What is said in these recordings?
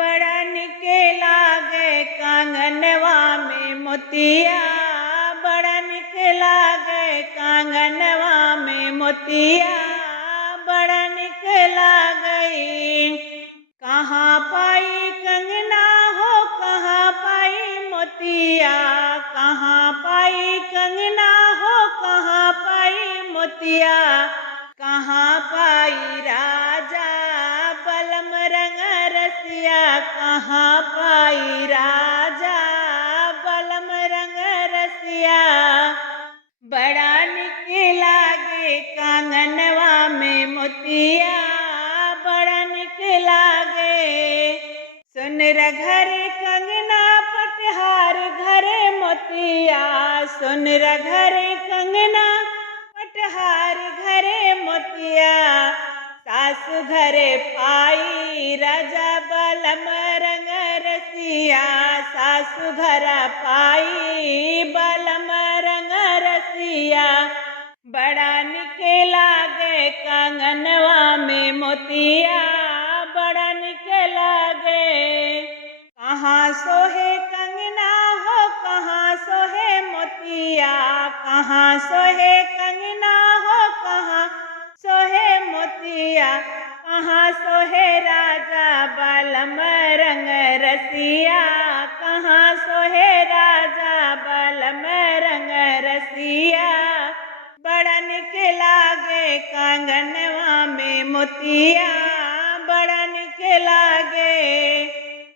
बड़ा निके लागे कांगनवा में मोतिया, बड़ा निके लागे कांगनवा में मोतिया, बड़ा निके लागई। कहाँ पाई कंगना हो कहाँ पाई मोतिया, कहाँ पाई कंगना हो कहाँ पाई मोतिया, कहाँ पाई राजा बलम रंग रसिया, कहाँ पाई राजा बलम रंग रसिया। बड़ा निके लागे कांगनवा में मोतिया, बड़ा निके लागे। सुनर घरे कंगना पटहार घरे मोतिया, सुनर घरे कंगना पटहार घरे मोतिया, सासु घरे पाई राजा बलम रंग रसिया, सासु घर पाई बलम रंग रसिया। बड़ा निके लागे कांगनवा में मोतिया, बड़ा निके लागे। कहाँ सोहे कंगना हो कहाँ सोहे मोतिया, कहाँ सोहे कंगना हो कहाँ सोहे मोतिया, कहाँ सोहे राजा बलम रंग रसिया, कहाँ सोहे राजा बलम रंग रसिया। बड़ा निके लागे कांगनवा में मोतिया, बड़ा निके लागे।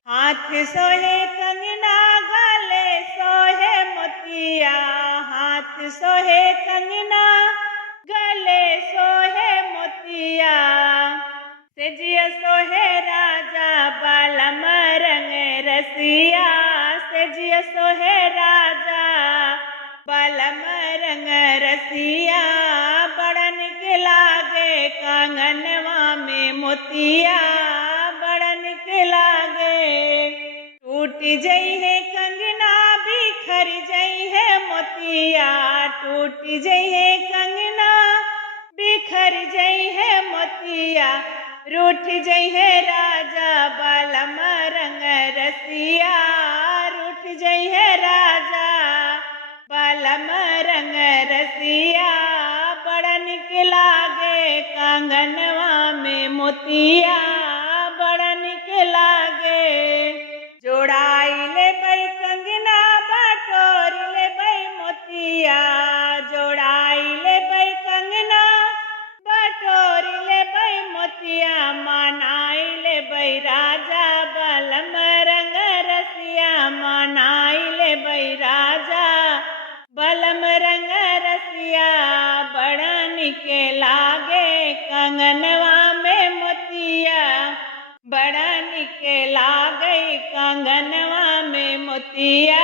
हाथ सोहे कंगना गले सोहे मोतिया, हाथ सोहे कंगना गले सोहे मोतिया, सेजिया सोहे राजा बलम रंग रसिया, सेजिया सोहे राजा बलम रंग रसिया। बड़ा निके लागे कांगनवा में मोतिया, बड़ा निके लागे। टूट जई है कंगना बिखर जई है मोतिया, टूट जई है कंगना बिखर जई है मोतिया, रूठ जई है राजा बलम रंग रसिया, रूठ जई है राजा बलम रंग रसिया। बड़ा निके लागे कांगनवा में मोतिया, बड़ा निके लागे। जोड़ाई ले बई कंगना बटोर ले बई मोतिया, जोड़ाई ले बई कंगना बटोर ले बई मोतिया, मनाई ले बई राजा बलम रंग रसिया, मनाई ले बई राजा बलम रंग रसिया। बड़ा निके लागे कंगनवा में मोतिया, बड़ा निके लागे कंगनवा में मोतिया।